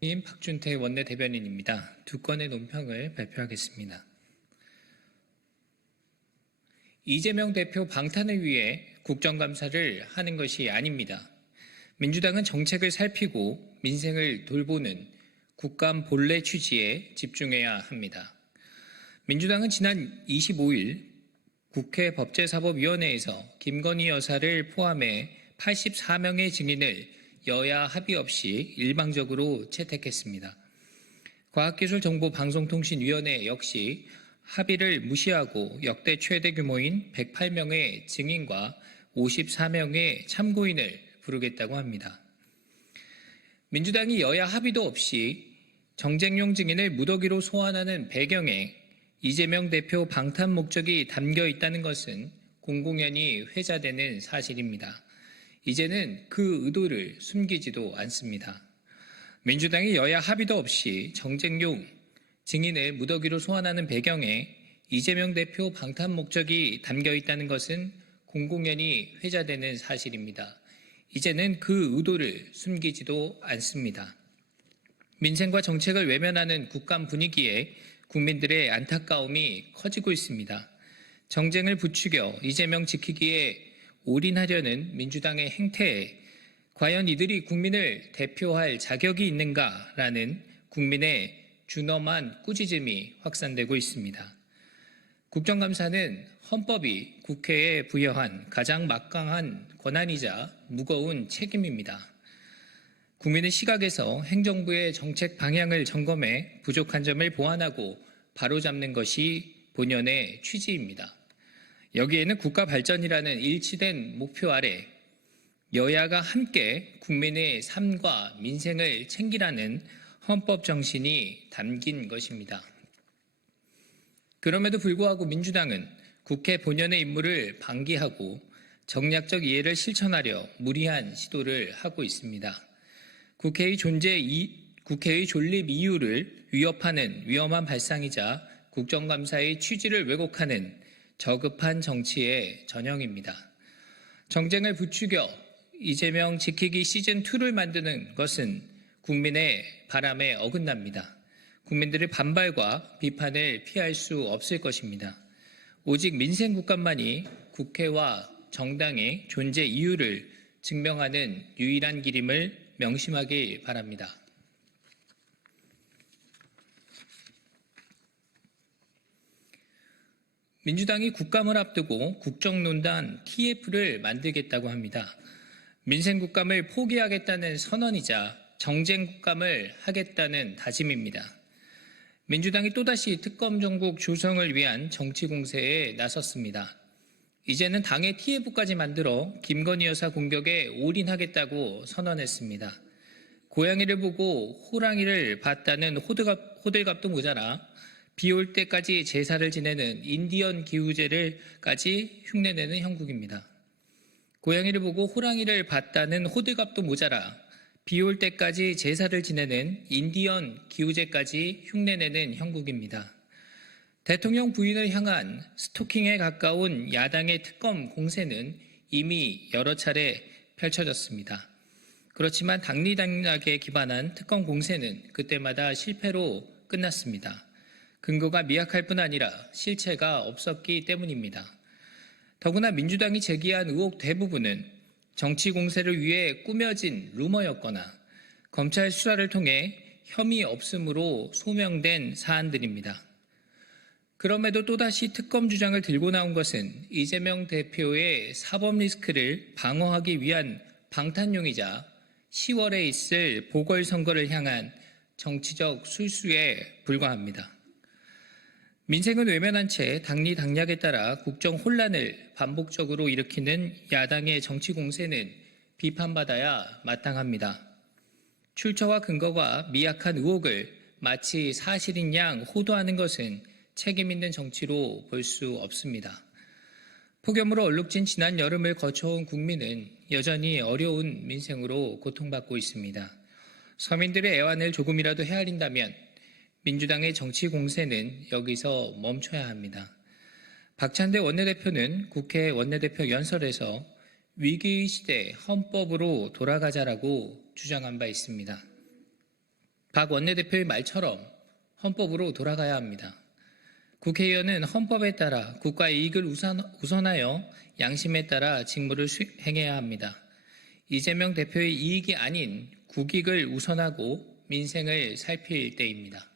박준태 원내대변인입니다. 두 건의 논평을 발표하겠습니다. 이재명 대표 방탄을 위해 국정감사를 하는 것이 아닙니다. 민주당은 정책을 살피고 민생을 돌보는 국감 본래 취지에 집중해야 합니다. 민주당은 지난 25일 국회 법제사법위원회에서 김건희 여사를 포함해 84명의 증인을 여야 합의 없이 일방적으로 채택했습니다. 과학기술정보방송통신위원회 역시 합의를 무시하고 역대 최대 규모인 108명의 증인과 54명의 참고인을 부르겠다고 합니다. 민주당이 여야 합의도 없이 정쟁용 증인을 무더기로 소환하는 배경에 이재명 대표 방탄 목적이 담겨 있다는 것은 공공연히 회자되는 사실입니다. 이제는 그 의도를 숨기지도 않습니다. 민주당이 여야 합의도 없이 정쟁용 증인을 무더기로 소환하는 배경에 이재명 대표 방탄 목적이 담겨 있다는 것은 공공연히 회자되는 사실입니다. 이제는 그 의도를 숨기지도 않습니다. 민생과 정책을 외면하는 국감 분위기에 국민들의 안타까움이 커지고 있습니다. 정쟁을 부추겨 이재명 지키기에 올인하려는 민주당의 행태에 과연 이들이 국민을 대표할 자격이 있는가라는 국민의 준엄한 꾸짖음이 확산되고 있습니다. 국정감사는 헌법이 국회에 부여한 가장 막강한 권한이자 무거운 책임입니다. 국민의 시각에서 행정부의 정책 방향을 점검해 부족한 점을 보완하고 바로잡는 것이 본연의 취지입니다. 여기에는 국가 발전이라는 일치된 목표 아래 여야가 함께 국민의 삶과 민생을 챙기라는 헌법 정신이 담긴 것입니다. 그럼에도 불구하고 민주당은 국회 본연의 임무를 방기하고 정략적 이해를 실천하려 무리한 시도를 하고 있습니다. 국회의 존립 이유를 위협하는 위험한 발상이자 국정감사의 취지를 왜곡하는 저급한 정치의 전형입니다. 정쟁을 부추겨 이재명 지키기 시즌2를 만드는 것은 국민의 바람에 어긋납니다. 국민들의 반발과 비판을 피할 수 없을 것입니다. 오직 민생 국감만이 국회와 정당의 존재 이유를 증명하는 유일한 길임을 명심하기 바랍니다. 민주당이 국감을 앞두고 국정농단 TF를 만들겠다고 합니다. 민생국감을 포기하겠다는 선언이자 정쟁국감을 하겠다는 다짐입니다. 민주당이 또다시 특검 정국 조성을 위한 정치 공세에 나섰습니다. 이제는 당의 TF까지 만들어 김건희 여사 공격에 올인하겠다고 선언했습니다. 고양이를 보고 호랑이를 봤다는 호들갑도 모자라 비 올 때까지 제사를 지내는 인디언 기우제를까지 흉내내는 형국입니다. 고양이를 보고 호랑이를 봤다는 호들갑도 모자라 비 올 때까지 제사를 지내는 인디언 기우제까지 흉내내는 형국입니다. 대통령 부인을 향한 스토킹에 가까운 야당의 특검 공세는 이미 여러 차례 펼쳐졌습니다. 그렇지만 당리당략에 기반한 특검 공세는 그때마다 실패로 끝났습니다. 근거가 미약할 뿐 아니라 실체가 없었기 때문입니다. 더구나 민주당이 제기한 의혹 대부분은 정치 공세를 위해 꾸며진 루머였거나 검찰 수사를 통해 혐의 없음으로 소명된 사안들입니다. 그럼에도 또다시 특검 주장을 들고 나온 것은 이재명 대표의 사법 리스크를 방어하기 위한 방탄용이자 10월에 있을 보궐선거를 향한 정치적 술수에 불과합니다. 민생은 외면한 채 당리당략에 따라 국정 혼란을 반복적으로 일으키는 야당의 정치 공세는 비판받아야 마땅합니다. 출처와 근거가 미약한 의혹을 마치 사실인 양 호도하는 것은 책임 있는 정치로 볼 수 없습니다. 폭염으로 얼룩진 지난 여름을 거쳐온 국민은 여전히 어려운 민생으로 고통받고 있습니다. 서민들의 애환을 조금이라도 헤아린다면 민주당의 정치 공세는 여기서 멈춰야 합니다. 박찬대 원내대표는 국회 원내대표 연설에서 위기의 시대 헌법으로 돌아가자라고 주장한 바 있습니다. 박 원내대표의 말처럼 헌법으로 돌아가야 합니다. 국회의원은 헌법에 따라 국가 이익을 우선하여 양심에 따라 직무를 수행해야 합니다. 이재명 대표의 이익이 아닌 국익을 우선하고 민생을 살필 때입니다.